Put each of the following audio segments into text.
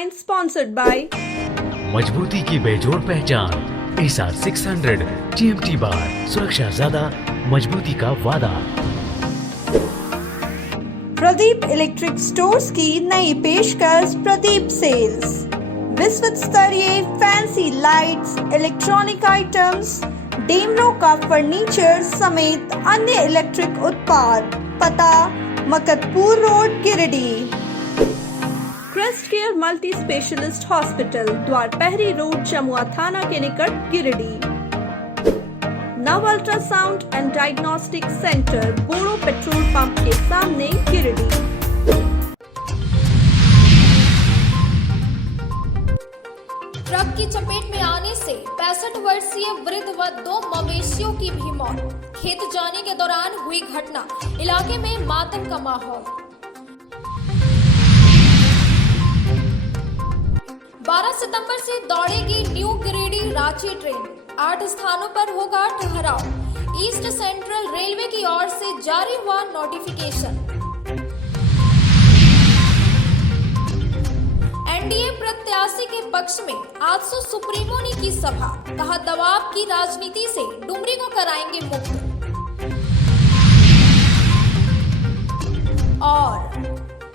headline sponsored by मजबूती की बेजोड़ पहचान ASR 600 TMT बार, सुरक्षा ज्यादा, मजबूती का वादा। प्रदीप इलेक्ट्रिक स्टोर्स की नई पेशकश प्रदीप सेल्स। विश्व स्तरीय fancy lights, electronic items, Damro का फर्नीचर समेत अन्य इलेक्ट्रिक उत्पाद। पता Maktapur road, Giridih. Crest care multi specialist hospital, Dwarpahari road, Jamua थाना के निकट, Giridih. Nav ultrasound and diagnostic centre, Boro petrol pump के सामने, गिरिडीह। ट्रक की चपेट में आने से 65 वर्षीय वृद्ध व 2 मवेशियों की भी मौत। खेत जाने के दौरान हुई घटना, इलाके में मातम का माहौल। 12 सितंबर से दौड़ेगी न्यू गिरिडीह रांची ट्रेन। 8 स्थानों पर होगा ठहराव। ईस्ट सेंट्रल रेलवे की ओर से जारी हुआ नोटिफिकेशन। एनडीए प्रत्याशी के पक्ष में आजसू सुप्रीमो ने की सभा, कहा दबाव की राजनीति से डुमरी को कराएंगे मुक्त। और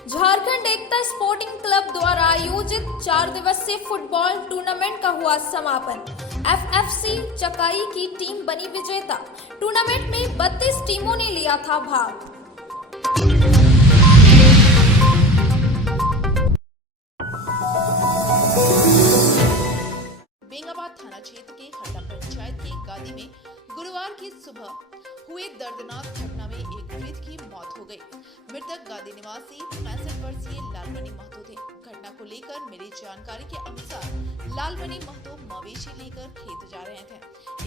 झारखंड एकता स्पोर्टिंग क्लब द्वारा आयोजित 4 दिवसीय फुटबॉल टूर्नामेंट का हुआ समापन। एफएफसी चकाई की टीम बनी विजेता। टूर्नामेंट में 32 टीमों ने लिया था भाग। बेंगाबाद थाना क्षेत्र के हड्डा पंचायत की गादी में गुरुवार की सुबह हुई दर्दनाक घटना में एक वृद्ध की मौत हो गई। मृतक गादी निवासी 65 वर्षीय लालमणि महतो थे। घटना को लेकर मिली जानकारी के अनुसार लालमणि महतो मवेशी लेकर खेत जा रहे थे।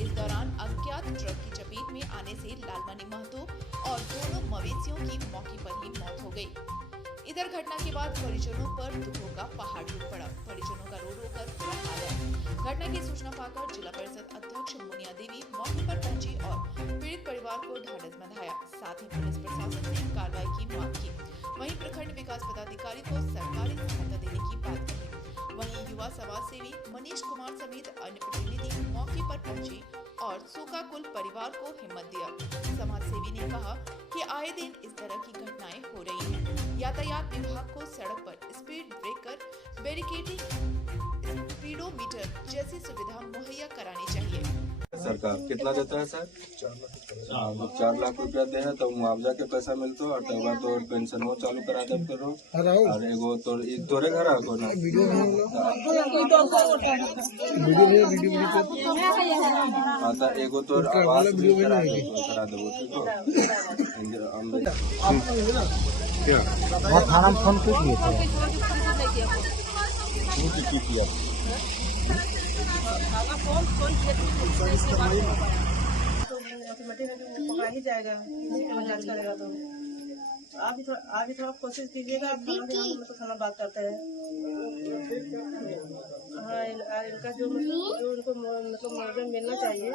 इस दौरान अज्ञात ट्रक की चपेट में आने से लालमणि महतो और दोनों मवेशियों की मौके पर ही मौत हो गई। इधर घटना के बाद परिजनों पर दुखों का पहाड़ टूट पड़ा। परिजनों का रो रो कर बुरा हाल है। घटना की सूचना पाकर जिला परिषद अध्यक्ष मुनिया देवी मौके पर पहुंची और पीड़ित परिवार को ढांढस बंधाया। साथ ही पुलिस प्रशासन से कार्रवाई की मांग की। वहीं प्रखंड विकास पदाधिकारी को सरकारी सहायता देने की बात कही। वहीं युवा समाज सेवी मनीष कुमार समेत अन्य प्रतिनिधि मौके पर पहुंचे और सूकाकुल परिवार को हिम्मत दिया। समाज सेवी ने कहा कि आए दिन इस तरह की घटनाएं हो रही हैं। यातायात विभाग को सड़क पर स्पीड ब्रेकर, बैरिकेडिंग, स्पीडोमीटर जैसी सुविधा मुहैया करानी चाहिए। सरकार कितना देता है सर? 4 लाख रुपया दे है तो मुआवजा के पैसा मिलता और तो पेंशन वो चालू करा दे करो। और एगो तोरे घर आगो ना आता एगो तो आवास भी करा दो वो थाना में फोन कर दिए थे। पकड़ा ही जाएगा, जांच करेगा तो आप भी थोड़ा कोशिश कीजिएगा। तो थाना बात करते हैं। हाँ, इनका जो उनको मतलब मुआवजा मिलना चाहिए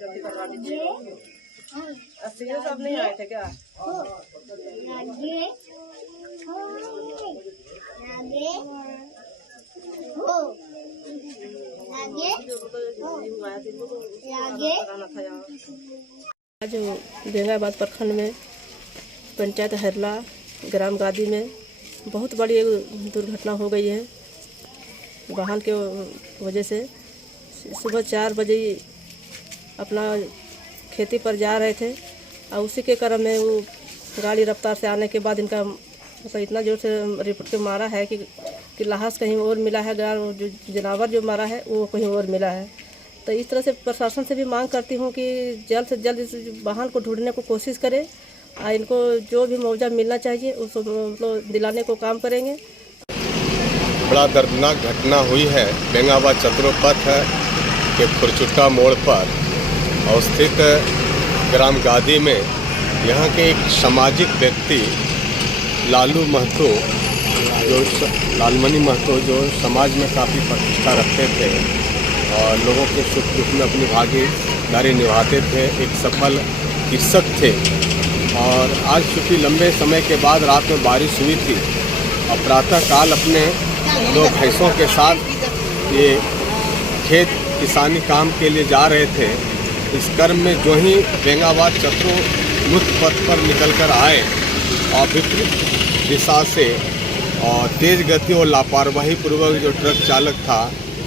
जल्दी करवा दीजिए। सीएम साहब नहीं आए थे क्या? आज बेंगाबाद प्रखंड में पंचायत हरला ग्राम गादी में बहुत बड़ी एक दुर्घटना हो गई है। वाहन के वजह से सुबह 4 बजे अपना खेती पर जा रहे थे और उसी के क्रम में वो गाड़ी रफ्तार से आने के बाद इनका मतलब इतना जोर से रिपोर्ट के मारा है कि लाश कहीं और मिला है, जो जानवर जो मारा है वो कहीं और मिला है। तो इस तरह से प्रशासन से भी मांग करती हूँ कि जल्द से जल्द इस वाहन को ढूंढने को कोशिश करें और इनको जो भी मुआवजा मिलना चाहिए उसको मतलब दिलाने को काम करेंगे। बड़ा दर्दनाक घटना हुई है बेंगाबाद चतुरो पथ के खुरचुट्टा मोड़ पर अवस्थित ग्राम गादी में। यहाँ के एक सामाजिक व्यक्ति लालमणि महतो जो समाज में काफ़ी प्रतिष्ठा रखते थे और लोगों के सुख दुख में अपनी भागीदारी निभाते थे, एक सफल कृषक थे। और आज चूँकि लंबे समय के बाद रात में बारिश हुई थी और प्रातःकाल अपने 2 भैंसों के साथ ये खेत किसानी काम के लिए जा रहे थे। इस क्रम में जो ही बेंगाबाद चतरो मुख्य पथ पर निकलकर आए और विपरीत दिशा से और तेज़ गति और लापरवाही पूर्वक जो ट्रक चालक था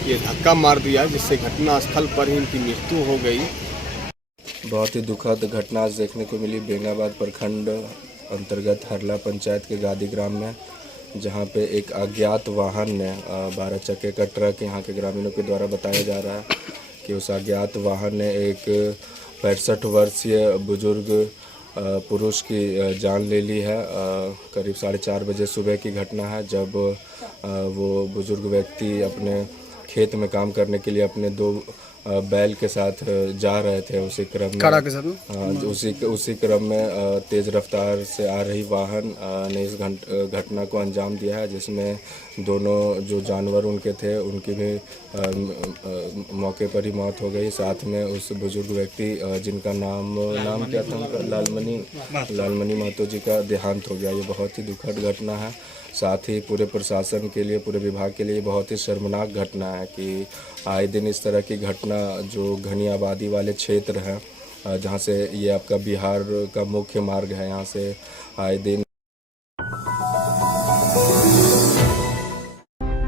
ये धक्का मार दिया, जिससे घटनास्थल पर ही इनकी मृत्यु हो गई। बहुत ही दुखद घटना आज देखने को मिली बेंगाबाद प्रखंड अंतर्गत हरला पंचायत के गादी ग्राम में, जहां पे एक अज्ञात वाहन ने 12 चक्के का ट्रक, यहाँ के ग्रामीणों के द्वारा बताया जा रहा है कि उस अज्ञात वाहन ने एक 65 वर्षीय बुजुर्ग पुरुष की जान ले ली है। करीब 4:30 बजे सुबह की घटना है, जब वो बुजुर्ग व्यक्ति अपने खेत में काम करने के लिए अपने 2 बैल के साथ जा रहे थे। उसी क्रम में उसी क्रम में तेज़ रफ्तार से आ रही वाहन ने इस घटना को अंजाम दिया है, जिसमें दोनों जो जानवर उनके थे उनकी भी मौके पर ही मौत हो गई। साथ में उस बुजुर्ग व्यक्ति जिनका नाम क्या था उनका, लालमणि महतो जी का देहांत हो गया। ये बहुत ही दुखद घटना है। साथ ही पूरे प्रशासन के लिए, पूरे विभाग के लिए बहुत ही शर्मनाक घटना है कि आए दिन इस तरह की घटना जो घनी आबादी वाले क्षेत्र हैं, जहां से ये आपका बिहार का मुख्य मार्ग है, यहाँ से आए दिन।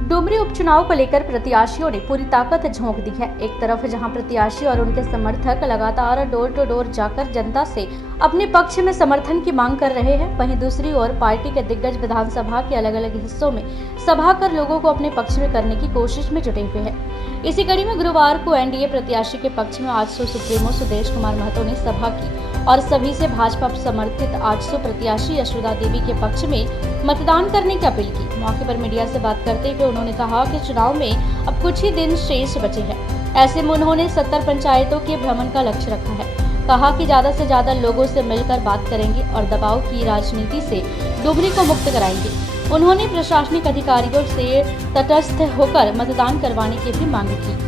डुमरी उपचुनाव को लेकर प्रत्याशियों ने पूरी ताकत झोंक दी है। एक तरफ जहां प्रत्याशी और उनके समर्थक लगातार डोर टू डोर जाकर जनता से अपने पक्ष में समर्थन की मांग कर रहे हैं, वहीं दूसरी ओर पार्टी के दिग्गज विधानसभा के अलग अलग हिस्सों में सभा कर लोगों को अपने पक्ष में करने की कोशिश में जुटे हुए हैं। इसी कड़ी में गुरुवार को एनडीए प्रत्याशी के पक्ष में आजसू सुप्रीमो सुदेश कुमार महतो ने सभा की और सभी से भाजपा समर्थित आजसू प्रत्याशी यशोदा देवी के पक्ष में मतदान करने की अपील की। मौके पर मीडिया से बात करते हुए उन्होंने कहा कि चुनाव में अब कुछ ही दिन शेष बचे हैं। ऐसे में उन्होंने 70 पंचायतों के भ्रमण का लक्ष्य रखा है। कहा कि ज्यादा से ज्यादा लोगों से मिलकर बात करेंगे और दबाव की राजनीति से डुमरी को मुक्त कराएंगे। उन्होंने प्रशासनिक अधिकारियों से तटस्थ होकर मतदान करवाने की भी मांग की।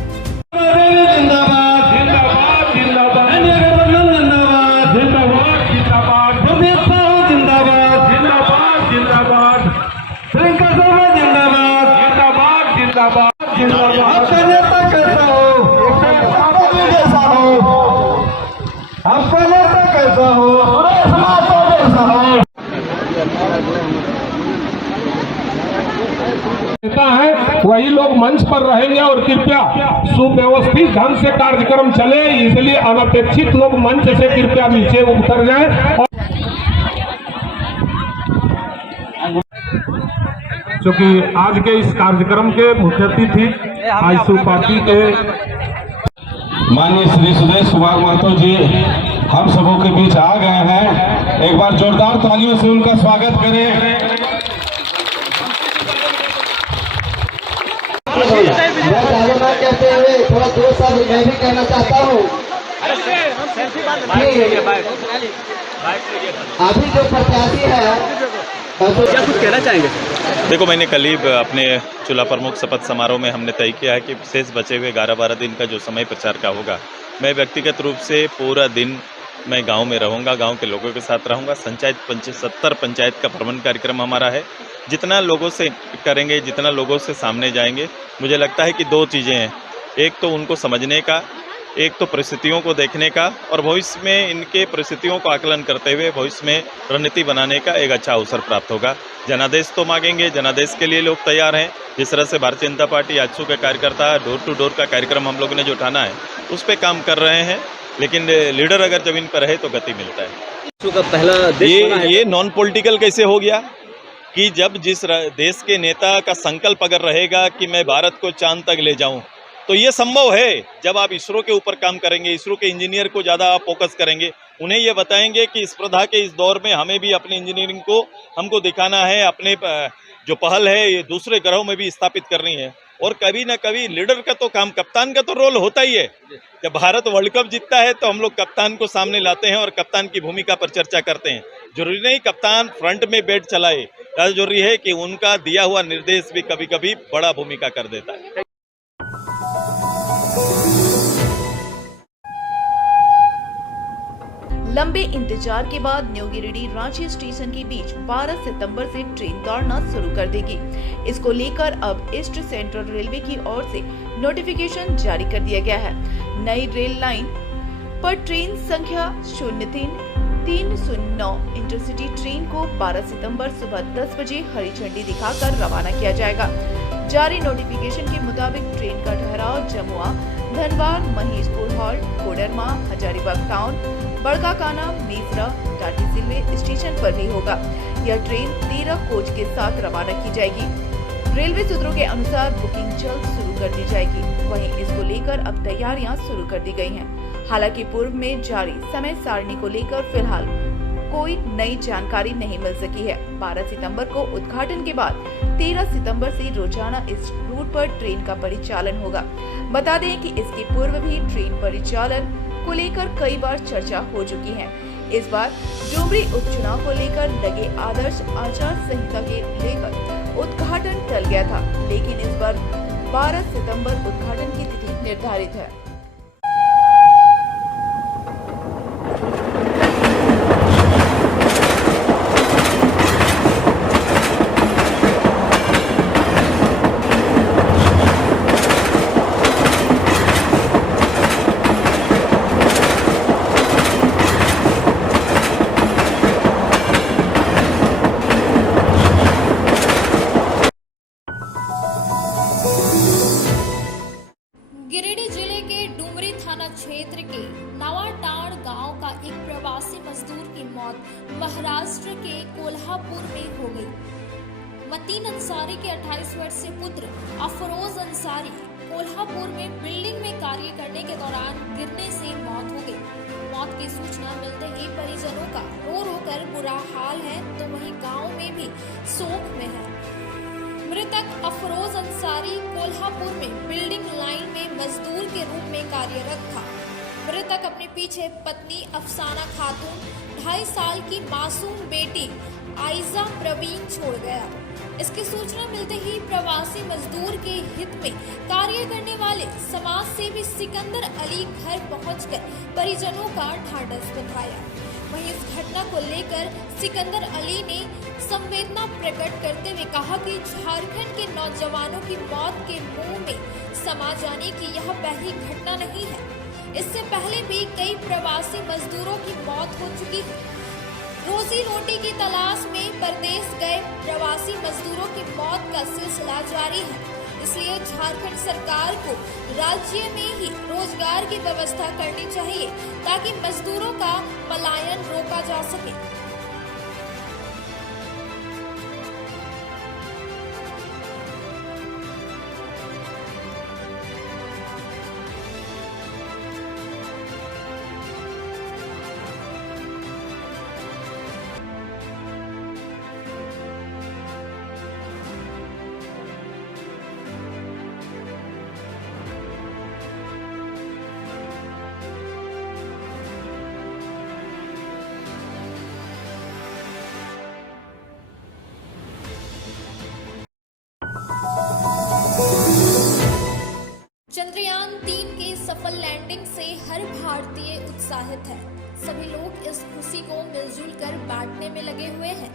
है वही लोग मंच पर रहेंगे और कृपया सुव्यवस्थित ढंग से कार्यक्रम चले, इसलिए अनपेक्षित लोग मंच से कृपया नीचे उतर जाएं। क्योंकि आज के इस कार्यक्रम के मुख्य अतिथि आजसू पार्टी के माननीय श्री सुदेश कुमार महतो जी हम सबों के बीच आ गए हैं। एक बार जोरदार तालियों से उनका स्वागत करें। कहते हुए थोड़ा 2 शब्द मैं भी कहना चाहता हूँ। अभी जो प्रत्याशी है क्या कुछ कहना चाहेंगे? देखो, मैंने कल ही अपने चुला प्रमुख शपथ समारोह में हमने तय किया है कि शेष बचे हुए 11-12 दिन का जो समय प्रचार का होगा, मैं व्यक्तिगत रूप से पूरा दिन मैं गांव में रहूंगा, गांव के लोगों के साथ रहूंगा। 70 पंचायत का भ्रमण कार्यक्रम हमारा है। जितना लोगों से करेंगे, जितना लोगों से सामने जाएंगे, मुझे लगता है कि 2 चीज़ें हैं। एक तो उनको समझने का, एक तो परिस्थितियों को देखने का, और भविष्य में इनके परिस्थितियों को आकलन करते हुए भविष्य में रणनीति बनाने का एक अच्छा अवसर प्राप्त होगा। जनादेश तो मांगेंगे, जनादेश के लिए लोग तैयार हैं। जिस तरह से भारतीय जनता पार्टी आजसू के कार्यकर्ता डोर टू डोर का कार्यक्रम हम लोगों ने जो उठाना है उस पर काम कर रहे हैं, लेकिन लीडर अगर जमीन पर है तो गति मिलता है। पहला ये नॉन पॉलिटिकल कैसे हो गया कि जब जिस देश के नेता का संकल्प अगर रहेगा कि मैं भारत को चांद तक ले जाऊं, तो ये संभव है। जब आप इसरो के ऊपर काम करेंगे, इसरो के इंजीनियर को ज़्यादा आप फोकस करेंगे, उन्हें ये बताएंगे कि इस स्पर्धा के इस दौर में हमें भी अपनी इंजीनियरिंग को हमको दिखाना है, अपने जो पहल है ये दूसरे ग्रहों में भी स्थापित करनी है। और कभी ना कभी लीडर का तो काम, कप्तान का तो रोल होता ही है। जब भारत वर्ल्ड कप जीतता है तो हम लोग कप्तान को सामने लाते हैं और कप्तान की भूमिका पर चर्चा करते हैं। जरूरी नहीं कप्तान फ्रंट में बैठ चलाए, जरूरी है कि उनका दिया हुआ निर्देश भी कभी कभी बड़ा भूमिका कर देता है। लंबे इंतजार के बाद न्यू गिरिडीह रांची स्टेशन के बीच 12 सितंबर से ट्रेन दौड़ना शुरू कर देगी। इसको लेकर अब ईस्ट सेंट्रल रेलवे की ओर से नोटिफिकेशन जारी कर दिया गया है। नई रेल लाइन पर ट्रेन संख्या 0309 इंटरसिटी ट्रेन को 12 सितंबर सुबह 10 बजे हरी झंडी दिखाकर रवाना किया जाएगा। जारी नोटिफिकेशन के मुताबिक ट्रेन का ठहराव जमुआ, धनबाद, महेशपुर हॉल्ट, कोडरमा, हजारीबाग टाउन, बड़काकाना, मेसरा, टाटी सिलवे स्टेशन पर भी होगा। यह ट्रेन 13 कोच के साथ रवाना की जाएगी। रेलवे सूत्रों के अनुसार बुकिंग जल्द शुरू कर दी जाएगी। वहीं इसको लेकर अब तैयारियां शुरू कर दी गई हैं। हालांकि पूर्व में जारी समय सारणी को लेकर फिलहाल कोई नई जानकारी नहीं मिल सकी है। 12 सितंबर को उद्घाटन के बाद 13 सितंबर से रोजाना इस रूट पर ट्रेन का परिचालन होगा। बता दें कि इसके पूर्व भी ट्रेन परिचालन को लेकर कई बार चर्चा हो चुकी है। इस बार डुमरी उपचुनाव को लेकर लगे आदर्श आचार संहिता के लेकर उद्घाटन टल गया था, लेकिन इस बार 12 सितंबर उद्घाटन की तिथि निर्धारित है। गिरिडीह जिले के डुमरी थाना क्षेत्र के नवाटाड़ गांव का एक प्रवासी मजदूर की मौत महाराष्ट्र के कोल्हापुर में हो गई। मतीन अंसारी के 28 वर्षीय पुत्र अफरोज अंसारी कोल्हापुर में बिल्डिंग में कार्य करने के दौरान गिरने से मौत हो गई। मौत की सूचना मिलते ही परिजनों का रो रो कर बुरा हाल है, तो वहीं गाँव में भी शोक में है। मृतक अफरोज अंसारी कोल्हापुर में बिल्डिंग लाइन में मजदूर के रूप में कार्यरत था। मृतक अपने पीछे पत्नी अफसाना खातून, 2.5 साल की मासूम बेटी आइजा प्रवीण छोड़ गया। इसकी सूचना मिलते ही प्रवासी मजदूर के हित में कार्य करने वाले समाज सेवी सिकंदर अली घर पहुंचकर परिजनों का ढांढस बंधाया। वहीं इस घटना को लेकर सिकंदर अली ने संवेदना प्रकट करते हुए कहा कि झारखंड के नौजवानों की मौत के मुंह में समा जाने की यह पहली घटना नहीं है। इससे पहले भी कई प्रवासी मजदूरों की मौत हो चुकी है। रोजी रोटी की तलाश में परदेश गए प्रवासी मजदूरों की मौत का सिलसिला जारी है। इसलिए झारखंड सरकार को राज्य में ही रोजगार की व्यवस्था करनी चाहिए ताकि मजदूरों का पलायन रोका जा सके। चंद्रयान 3 के सफल लैंडिंग से हर भारतीय उत्साहित है। सभी लोग इस खुशी को मिलजुल कर बांटने में लगे हुए हैं।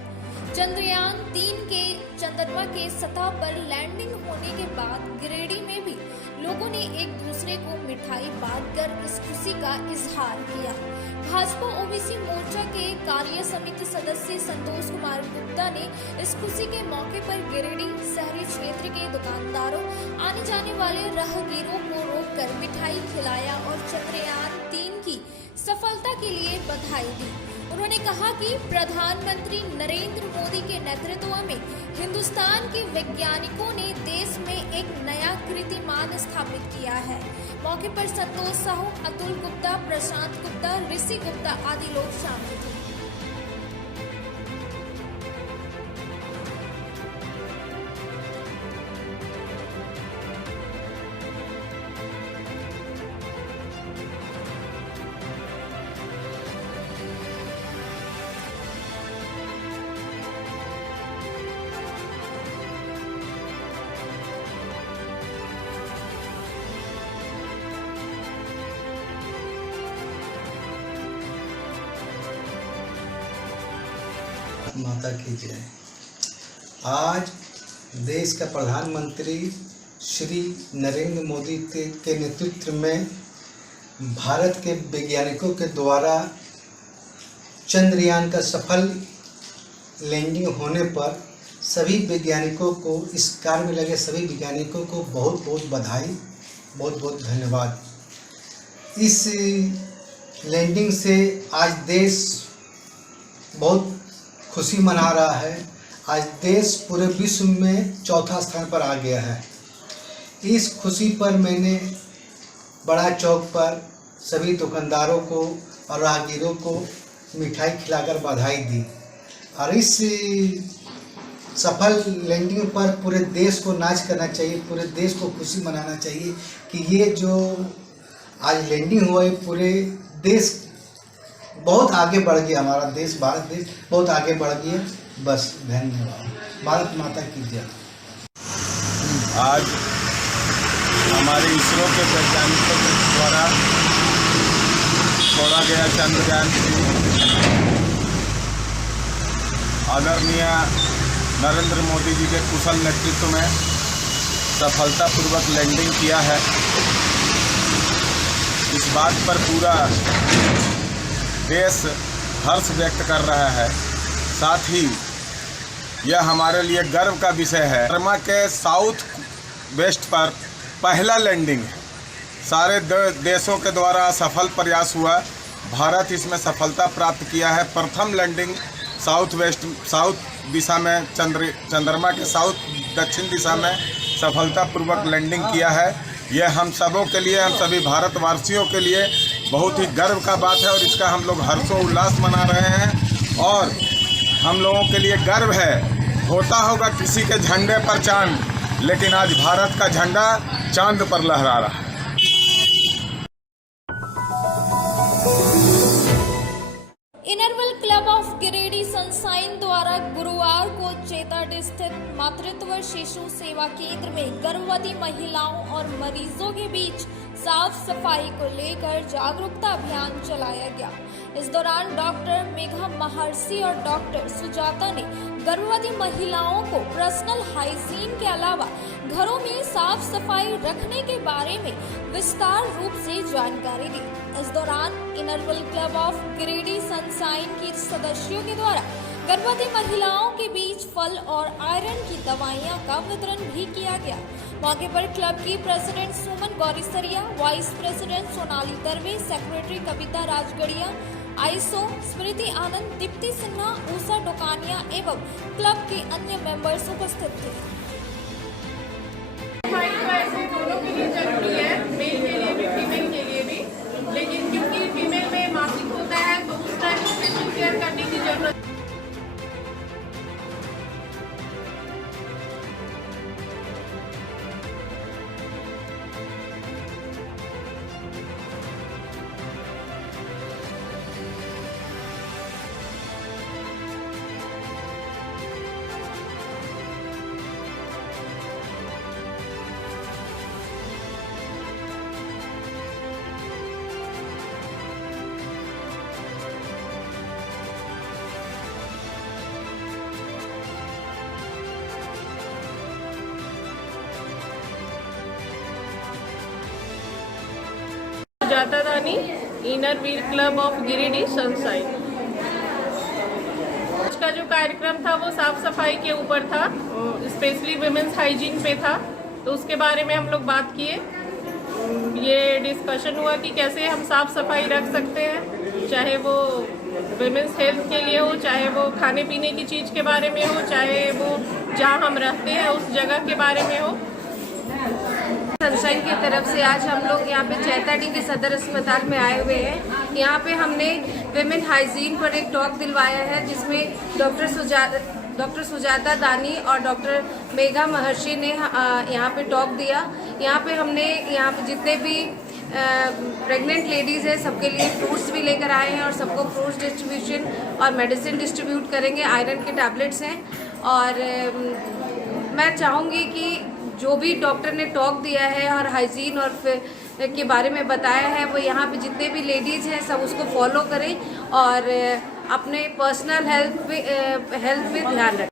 चंद्रयान 3 के चंद्रमा के सतह पर लैंडिंग होने के बाद गिरिडीह में भी लोगों ने एक दूसरे को मिठाई बांटकर इस खुशी का इजहार किया। भाजपा ओबीसी मोर्चा के कार्य समिति सदस्य संतोष कुमार गुप्ता ने इस खुशी के मौके पर गिरिडीह शहरी क्षेत्र के दुकानदारों, आने जाने वाले राहगीरों को रोककर मिठाई खिलाया और चंद्रयान 3 की सफलता के लिए बधाई दी। उन्होंने कहा कि प्रधानमंत्री नरेंद्र मोदी के नेतृत्व में हिंदुस्तान के वैज्ञानिकों ने देश में एक नया कीर्तिमान स्थापित किया है। मौके पर संतोष साहू, अतुल गुप्ता, प्रशांत गुप्ता, ऋषि गुप्ता आदि लोग शामिल थे। माता की जय। आज देश का प्रधानमंत्री श्री नरेंद्र मोदी के नेतृत्व में भारत के वैज्ञानिकों के द्वारा चंद्रयान का सफल लैंडिंग होने पर सभी वैज्ञानिकों को, इस कार्य में लगे सभी वैज्ञानिकों को बहुत बहुत बधाई, बहुत बहुत धन्यवाद। इस लैंडिंग से आज देश बहुत खुशी मना रहा है। आज देश पूरे विश्व में चौथा स्थान पर आ गया है। इस खुशी पर मैंने बड़ा चौक पर सभी दुकानदारों को और राहगीरों को मिठाई खिलाकर बधाई दी और इस सफल लैंडिंग पर पूरे देश को नाच करना चाहिए, पूरे देश को खुशी मनाना चाहिए कि ये जो आज लैंडिंग हुआ है पूरे देश बहुत आगे बढ़ गया। हमारा देश, भारत देश बहुत आगे बढ़ गया। बस धन्यवाद। भारत माता की जय। आज हमारे इसरो के वैज्ञानिकों के द्वारा छोड़ा गया चंद्रयान आदरणीय नरेंद्र मोदी जी के कुशल नेतृत्व में सफलतापूर्वक लैंडिंग किया है। इस बात पर पूरा देश हर्ष व्यक्त कर रहा है। साथ ही यह हमारे लिए गर्व का विषय है। चंद्रमा के साउथ वेस्ट पर पहला लैंडिंग है। सारे देशों के द्वारा सफल प्रयास हुआ, भारत इसमें सफलता प्राप्त किया है। प्रथम लैंडिंग साउथ दिशा में चंद्रमा के दक्षिण दिशा में सफलतापूर्वक लैंडिंग किया है। यह हम सबों के लिए, हम सभी भारतवासियों के लिए बहुत ही गर्व का बात है और इसका हम लोग हर्षोल्लास मना रहे हैं। और हम लोगों के लिए गर्व है, होता होगा किसी के झंडे पर चांद, लेकिन आज भारत का झंडा चांद पर लहरा रहा है। इनरवल क्लब ऑफ गिरिडीह सनशाइन द्वारा गुरुवार को चेताडी स्थित मातृत्व शिशु सेवा केंद्र में गर्भवती महिलाओं और मरीजों के बीच साफ सफाई को लेकर जागरूकता अभियान चलाया गया। इस दौरान डॉक्टर मेघा महर्षि और डॉक्टर सुजाता ने गर्भवती महिलाओं को पर्सनल हाइजीन के अलावा घरों में साफ सफाई रखने के बारे में विस्तार रूप से जानकारी दी। इस दौरान इनरवल क्लब ऑफ गिरिडीह सनशाइन के सदस्यों के द्वारा गर्भवती महिलाओं के बीच फल और आयरन की दवाइयां का वितरण भी किया गया। मौके पर क्लब की president Suman Gaurisaria, vice president Sonali Darve, secretary Kavita Rajgarhia, आईसो स्मृति आनंद, दीप्ति सिन्हा, ऊषा डोकानिया एवं क्लब के अन्य मेंबर्स उपस्थित थे। दोनों के लिए जरूरी है, मेल के लिए भी फीमेल के लिए भी, लेकिन क्योंकि फीमेल में मासिक होता है तो उस टाइम स्पेशल केयर करने की जरूरत। सुजाता दानी, inner wheel club of Giridih sunshine. आज का जो कार्यक्रम था वो साफ सफाई के ऊपर था, स्पेशली विमेंस हाइजीन पे था, तो उसके बारे में हम लोग बात किए। ये डिस्कशन हुआ कि कैसे हम साफ सफाई रख सकते हैं, चाहे वो विमेंस हेल्थ के लिए हो, चाहे वो खाने पीने की चीज़ के बारे में हो, चाहे वो जहाँ हम रहते हैं उस जगह के बारे में हो। सनशाइन की तरफ से आज हम लोग यहाँ पे चैताडी के सदर अस्पताल में आए हुए हैं। यहाँ पे हमने विमेन हाइजीन पर एक टॉक दिलवाया है, जिसमें डॉक्टर सुजाता दानी और डॉक्टर मेघा महर्षि ने यहाँ पे टॉक दिया। यहाँ पे हमने यहाँ पे जितने भी प्रेग्नेंट लेडीज़ हैं सबके लिए फ्रूट्स भी लेकर आए हैं और सबको फ्रूट्स डिस्ट्रीब्यूशन और मेडिसिन डिस्ट्रीब्यूट करेंगे। आयरन के टैबलेट्स हैं और मैं चाहूँगी कि जो भी डॉक्टर ने टॉक दिया है और हाइजीन और के बारे में बताया है वो यहाँ पे जितने भी लेडीज़ हैं सब उसको फॉलो करें और अपने पर्सनल हेल्थ पे ध्यान रखें।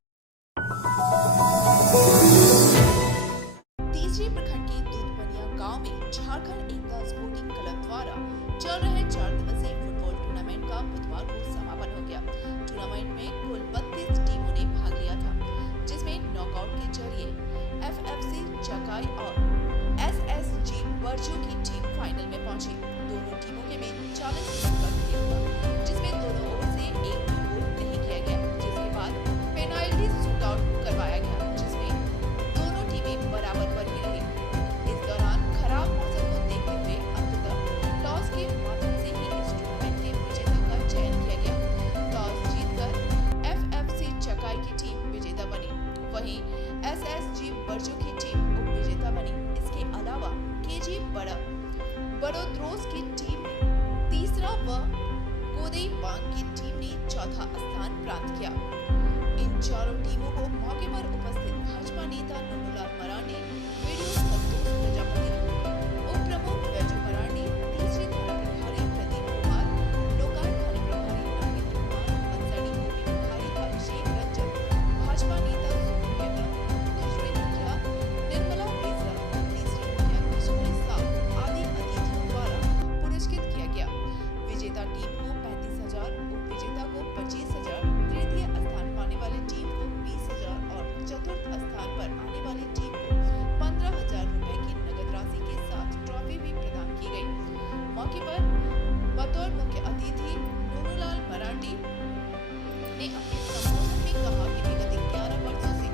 तीसरे प्रखंड के दूधबनिया गांव में झारखंड एकता स्पोर्टिंग क्लब द्वारा चल रहे 4 दिवसीय फुटबॉल टूर्नामेंट का बुधवार को समापन हो गया। टूर्नामेंट में कुल 32 टीमों ने भाग लिया था, जिसमें नॉकआउट के जरिए एफएफसी चकाई और एसएसजी बर्जू की टीम फाइनल में पहुंची। दोनों टीमों के बीच 40 मिनट का खेल हुआ, जिसमें दोनों ओर से एक भी गोल नहीं किया गया, जिसके बाद पेनाल्टी शूटआउट करवाया गया, जिसमें दोनों टीमें बराबर पर ही रही। इस दौरान खराब मौसम को देखते हुए अंततः टॉस के माध्यम से ही इस टूर्नामेंट के विजेता का चयन किया गया। टॉस जीतकर एफएफसी चकाई की टीम विजेता बनी, वहीं एसएसजी बर्जू की टीम उप विजेता बनी। इसके अलावा केजी बड़ोद्रोस की टीम ने तीसरा व कोदई बांग की टीम ने चौथा स्थान प्राप्त किया। इन चारों टीमों को मौके पर उपस्थित भाजपा नेता नूनुलाल मरांडी, वीडियो संतोष प्रजापति, उप प्रमुख बैजू मरांडी, तीसरे थाना प्रभारी प्रदीप कुमार, लोकार्ड थाना प्रभारी नागेंद्र कुमार, बंसड़ी ओपी प्रभारी अभिषेक रंजन, भाजपा नेता सुमन मेहता, दूसरे मुखिया निर्मला बेसरा, तीसरे मुखिया किशोरी साव आदि अतिथियों द्वारा पुरस्कृत किया गया। विजेता टीम को 35,000, उप विजेता को 25,000, तृतीय स्थान पाने वाली टीम को 20,000 और चतुर्थ स्थान पर आने वाली टीम को 15,000 रुपए की नगद राशि के साथ ट्रॉफी भी प्रदान की गई। मौके पर बतौर मुख्य अतिथि नूनुलाल मरांडी ने अपने संबोधन में कहा कि विगत 11 वर्षों से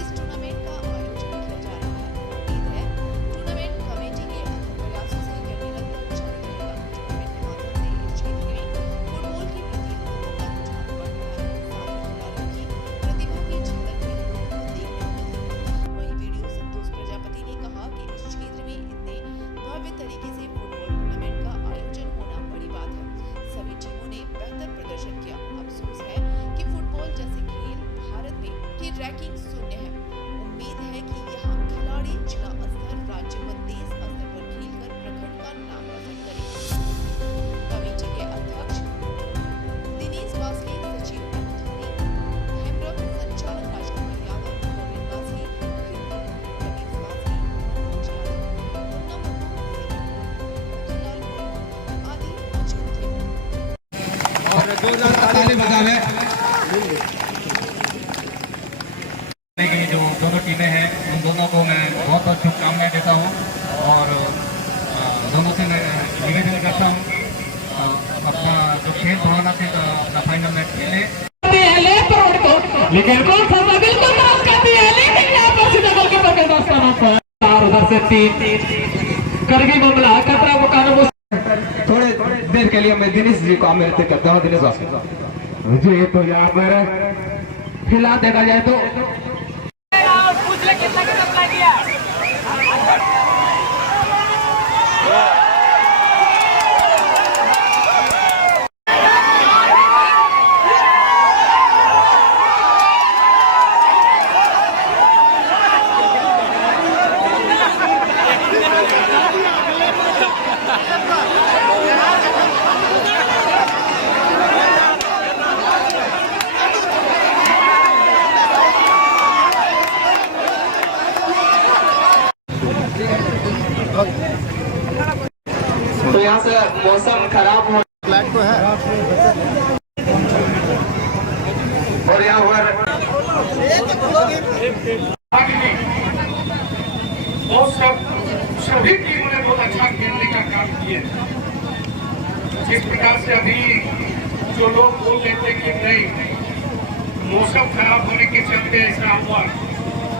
इस टूर्नामेंट का आयोजन किया जा रहा है। उम्मीद है टूर्नामेंट कमेटी के अथक प्रयासों से यह निरंतर जारी रहेगा। टूर्नामेंट के माध्यम से इस क्षेत्र में फुटबॉल के प्रति लोगों का रुझान बढ़ रहा है। सामने खिलाड़ियों की प्रतिभा की झलक भी लोगों को देखने को मिलती है। वहीं वीडियो संतोष प्रजापति ने कहा कि इस क्षेत्र में इतने भव्य तरीके से फुटबॉल टूर्नामेंट का आयोजन होना बड़ी बात है। सभी टीमों ने बेहतर प्रदर्शन किया। अफसोस है कि फुटबॉल जैसे खेल भारत में की रैंकिंग शून्य है। उम्मीद है कि यहाँ खिलाड़ी जिला स्तर, राज्य व देश स्तर पर खेलकर प्रखंड का नाम रोशन करें। कमेटी के अध्यक्ष दिनेश बास्के, सचिव एंथोनी हेम्ब्रम, संचालक राजकुमार यादव, गोविंद बास्के, रमेश बास्के, मनोज यादव, मुन्ना मुर्मू, आदि मौजूद थे। और जोरदार ताली बजावे की जो दोनों टीमें हैं, उन दोनों को मैं बहुत बहुत शुभकामनाएं देता हूं और दोनों से मैं निवेदन करता हूं अपना जो खेल भावना से अपना फाइनल मैच खेले। लेकिन कौन सा बिल्कुल क्रॉस करती है, लेकिन यहाँ पर सीधा गोलकीपर के पास स्थान पर उधर से 3 करगी मामला खतरा वो कानून। थोड़े देर के लिए मैं दिनेश जी को आमंत्रित करता हूँ। दिनेश बास्के जी, तो यहाँ पर फिलहाल देखा जाए तो तो यहाँ से मौसम खराब हो फ्लैग तो है और यहाँ पर सभी टीमों ने बहुत अच्छा खेलने का काम किया। जिस प्रकार से अभी जो लोग बोल लेते कि नहीं मौसम खराब होने के चलते ऐसा हुआ,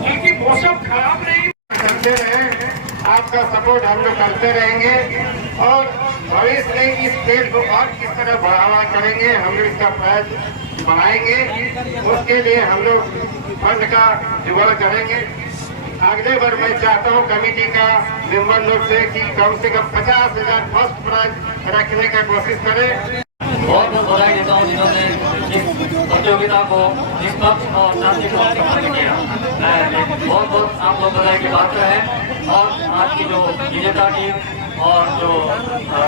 बल्कि मौसम खराब नहीं, करते रहे। आपका सपोर्ट हम लोग करते रहेंगे और भविष्य में इस खेल को और किस तरह बढ़ावा करेंगे, हम लोग इसका प्रयास बढ़ाएंगे। उसके लिए हम लोग फंड का जुगाड़ करेंगे। अगले बार मैं चाहता हूं कमेटी का मेंबर लोग से कि कम 50,000 फर्स्ट प्राइज रखने का कोशिश करें। बहुत बहुत बधाई देता हूँ जिन्होंने इस प्रतियोगिता को निष्पक्ष और शांतिपूर्ण संपन्न किया। बहुत बहुत आप लोग बधाई की पात्र हैं और आज की जो विजेता टीम और जो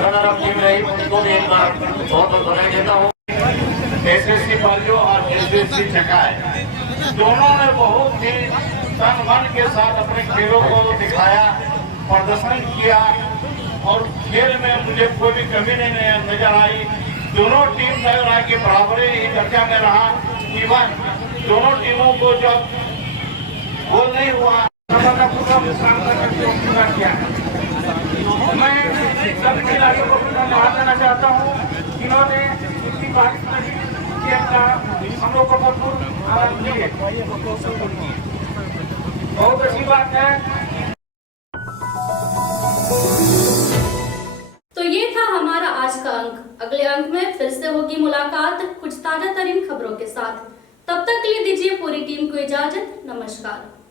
रनर अप टीम रही उनको भी एक बार बहुत बहुत बधाई देता हूँ। एसएससी बालियों और एसएससी चकाई दोनों ने बहुत ही तन मन के साथ अपने खेलों को दिखाया, प्रदर्शन किया और खेल में मुझे कोई भी कमी नहीं नजर आई। दोनों टीम नजर आई कि बराबरी दर्जा में रहा। इवन दोनों टीमों को जब गोल नहीं हुआ पूरा किया। मैं सभी खिलाड़ियों को धन्यवाद देना चाहता हूँ, जिन्होंने इतनी बारिश में हम लोग को भरपूर आनंद दिए। बहुत अच्छी बात है। तो ये था हमारा आज का अंक। अगले अंक में फिर से होगी मुलाकात कुछ ताजा तरीन खबरों के साथ। तब तक के लिए दीजिए पूरी टीम को इजाजत। नमस्कार।